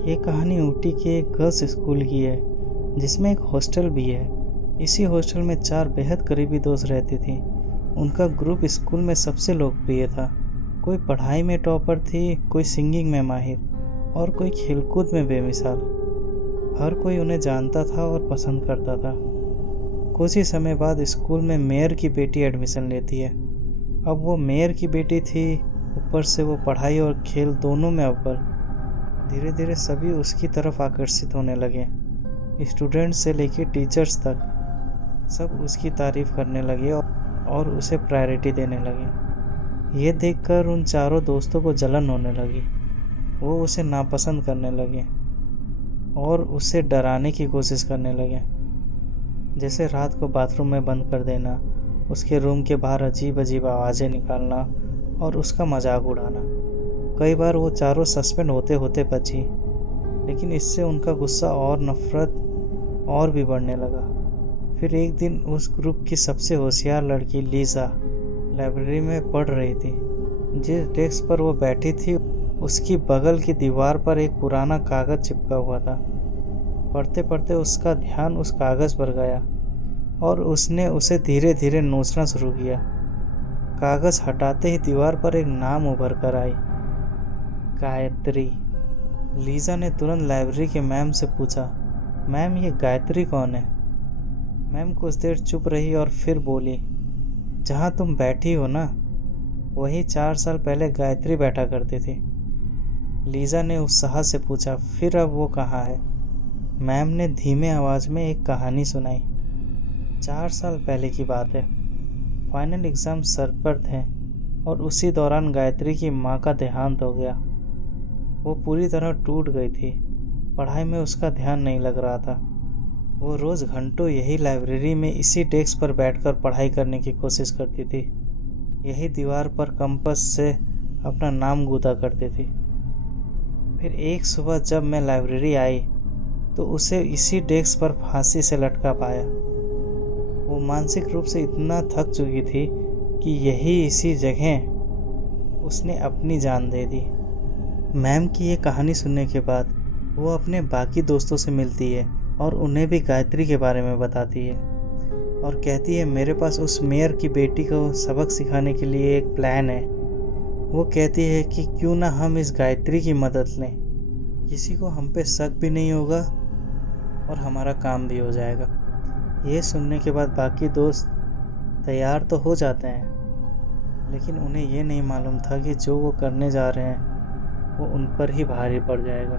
ये कहानी ऊटी के एक गर्ल्स स्कूल की है जिसमें एक हॉस्टल भी है। इसी हॉस्टल में 4 बेहद करीबी दोस्त रहती थी। उनका ग्रुप स्कूल में सबसे लोकप्रिय था। कोई पढ़ाई में टॉपर थी, कोई सिंगिंग में माहिर और कोई खेलकूद में बेमिसाल। हर कोई उन्हें जानता था और पसंद करता था। कुछ ही समय बाद स्कूल में मेयर की बेटी एडमिशन लेती है। अब वो मेयर की बेटी थी, ऊपर से वो पढ़ाई और खेल दोनों में अव्वल। धीरे धीरे सभी उसकी तरफ आकर्षित होने लगे। स्टूडेंट्स से लेकर टीचर्स तक सब उसकी तारीफ करने लगे और उसे प्रायोरिटी देने लगे। ये देखकर उन चारों दोस्तों को जलन होने लगी। वो उसे नापसंद करने लगे और उसे डराने की कोशिश करने लगे, जैसे रात को बाथरूम में बंद कर देना, उसके रूम के बाहर अजीब अजीब आवाज़ें निकालना और उसका मजाक उड़ाना। कई बार वो चारों सस्पेंड होते होते बची, लेकिन इससे उनका गुस्सा और नफरत और भी बढ़ने लगा। फिर एक दिन उस ग्रुप की सबसे होशियार लड़की लीजा लाइब्रेरी में पढ़ रही थी। जिस डेस्क पर वो बैठी थी उसकी बगल की दीवार पर एक पुराना कागज चिपका हुआ था। पढ़ते पढ़ते उसका ध्यान उस कागज पर गया और उसने उसे धीरे धीरे नोचना शुरू किया। कागज हटाते ही दीवार पर एक नाम उभर कर आई, गायत्री। लीजा ने तुरंत लाइब्रेरी के मैम से पूछा, मैम ये गायत्री कौन है? मैम कुछ देर चुप रही और फिर बोली, जहाँ तुम बैठी हो ना, वही 4 साल पहले गायत्री बैठा करती थी। लीजा ने उत्साह से पूछा, फिर अब वो कहाँ है? मैम ने धीमे आवाज में एक कहानी सुनाई। 4 साल पहले की बात है। फाइनल एग्जाम सर पर थे और उसी दौरान गायत्री की माँ का देहांत हो गया। वो पूरी तरह टूट गई थी। पढ़ाई में उसका ध्यान नहीं लग रहा था। वो रोज घंटों यही लाइब्रेरी में इसी डेस्क पर बैठकर पढ़ाई करने की कोशिश करती थी। यही दीवार पर कंपास से अपना नाम गूंथा करती थी। फिर एक सुबह जब मैं लाइब्रेरी आई तो उसे इसी डेस्क पर फांसी से लटका पाया। वो मानसिक रूप से इतना थक चुकी थी कि यही इसी जगह उसने अपनी जान दे दी। मैम की ये कहानी सुनने के बाद वो अपने बाकी दोस्तों से मिलती है और उन्हें भी गायत्री के बारे में बताती है और कहती है, मेरे पास उस मेयर की बेटी को सबक सिखाने के लिए एक प्लान है। वो कहती है कि क्यों ना हम इस गायत्री की मदद लें, किसी को हम पे शक भी नहीं होगा और हमारा काम भी हो जाएगा। ये सुनने के बाद बाकी दोस्त तैयार तो हो जाते हैं, लेकिन उन्हें ये नहीं मालूम था कि जो वो करने जा रहे हैं वो उन पर ही भारी पड़ जाएगा।